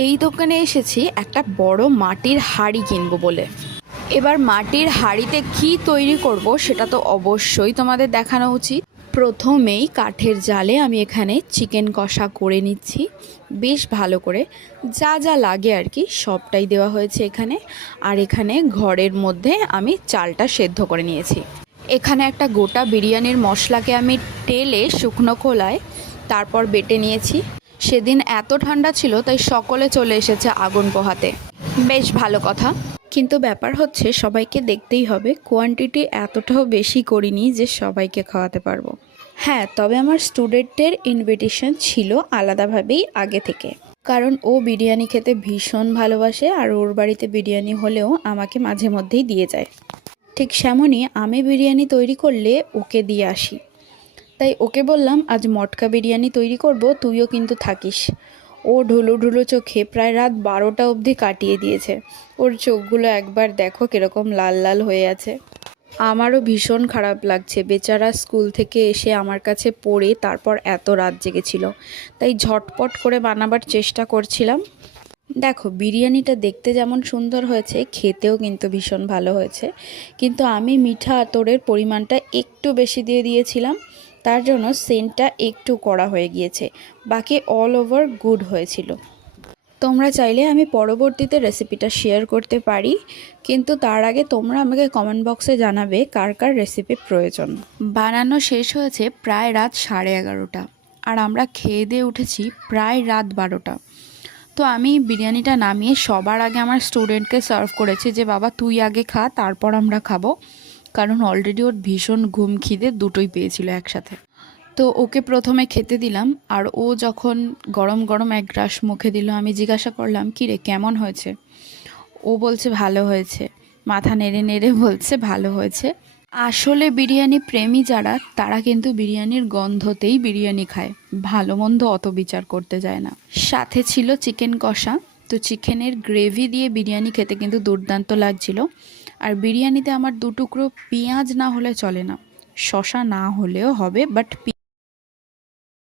এই দোকানে এসেছি একটা বড় মাটির হাঁড়ি কিনবো বলে। এবার মাটির হাঁড়িতে কি তৈরি করব সেটা তো অবশ্যই তোমাদের দেখানো উচিত। প্রথমেই কাঠের জালে আমি এখানে চিকেন কষা করে নিচ্ছি বেশ ভালো করে। যা যা লাগে আর কি সবটাই দেওয়া হয়েছে এখানে। আর এখানে ঘরের মধ্যে আমি চালটা সেদ্ধ করে নিয়েছি। এখানে একটা গোটা বিরিয়ানির মশলাকে আমি টেলে শুকনো খোলায় তারপর বেটে নিয়েছি। সেদিন এত ঠান্ডা ছিল তাই সকলে চলে এসেছে আগুন পোহাতে, বেশ ভালো কথা। কিন্তু ব্যাপার হচ্ছে সবাইকে দেখতেই হবে, কোয়ান্টিটি এতটাও বেশি করিনি যে সবাইকে খাওয়াতে পারবো। হ্যাঁ, তবে আমার স্টুডেন্টের ইনভিটেশন ছিল আলাদাভাবেই আগে থেকে, কারণ ও বিরিয়ানি খেতে ভীষণ ভালোবাসে আর ওর বাড়িতে বিরিয়ানি হলেও আমাকে মাঝে মধ্যেই দিয়ে যায়। ঠিক সেমনই আমি বিরিয়ানি তৈরি করলে ওকে দিয়ে আসি। তাই ওকে বললাম আজ মটকা বিরিয়ানি তৈরি করব, তুইও কিন্তু থাকিস। ও ঢুলু ঢুলু চোখে প্রায় রাত 12টা অবধি কাটিয়ে দিয়েছে। ওর চোখগুলো একবার দেখো কীরকম লাল লাল হয়ে আছে। আমারও ভীষণ খারাপ লাগছে, বেচারা স্কুল থেকে এসে আমার কাছে পড়ে তারপর এত রাত জেগেছিল। তাই ঝটপট করে বানাবার চেষ্টা করছিলাম। দেখো বিরিয়ানিটা দেখতে যেমন সুন্দর হয়েছে, খেতেও কিন্তু ভীষণ ভালো হয়েছে। কিন্তু আমি মিঠা আতরের পরিমাণটা একটু বেশি দিয়ে দিয়েছিলাম, তার জন্য সেন্টটা একটু কড়া হয়ে গিয়েছে। বাকি অল ওভার গুড হয়েছিল। তোমরা চাইলে আমি পরবর্তীতে রেসিপিটা শেয়ার করতে পারি, কিন্তু তার আগে তোমরা আমাকে কমেন্ট বক্সে জানাবে কার কার রেসিপি প্রয়োজন। বানানো শেষ হয়েছে প্রায় রাত 11:30, আর আমরা খেয়ে দিয়ে উঠেছি প্রায় রাত 12টা। তো আমি বিরিয়ানিটা নামিয়ে সবার আগে আমার স্টুডেন্টকে সার্ভ করেছি যে বাবা তুই আগে খা, তারপর আমরা খাবো। কারণ অলরেডি ওর ভীষণ ঘুম খিদে দুটোই পেয়েছিল একসাথে। তো ওকে প্রথমে খেতে দিলাম, আর ও যখন গরম গরম এক গ্রাস মুখে দিল আমি জিজ্ঞাসা করলাম কী রে কেমন হয়েছে। ও বলছে ভালো হয়েছে, মাথা নেড়ে নেড়ে বলছে ভালো হয়েছে। আসলে বিরিয়ানি প্রেমী যারা তারা কিন্তু বিরিয়ানির গন্ধতেই বিরিয়ানি খায়, ভালো মন্দ অত বিচার করতে যায় না। সাথে ছিল চিকেন কষা। তো চিকেনের গ্রেভি দিয়ে বিরিয়ানি খেতে কিন্তু দুর্দান্ত লাগছিল। আর বিরিয়ানিতে আমার 2 টুকরো পেঁয়াজ না হলে চলে না, শসা না হলেও হবে, বাট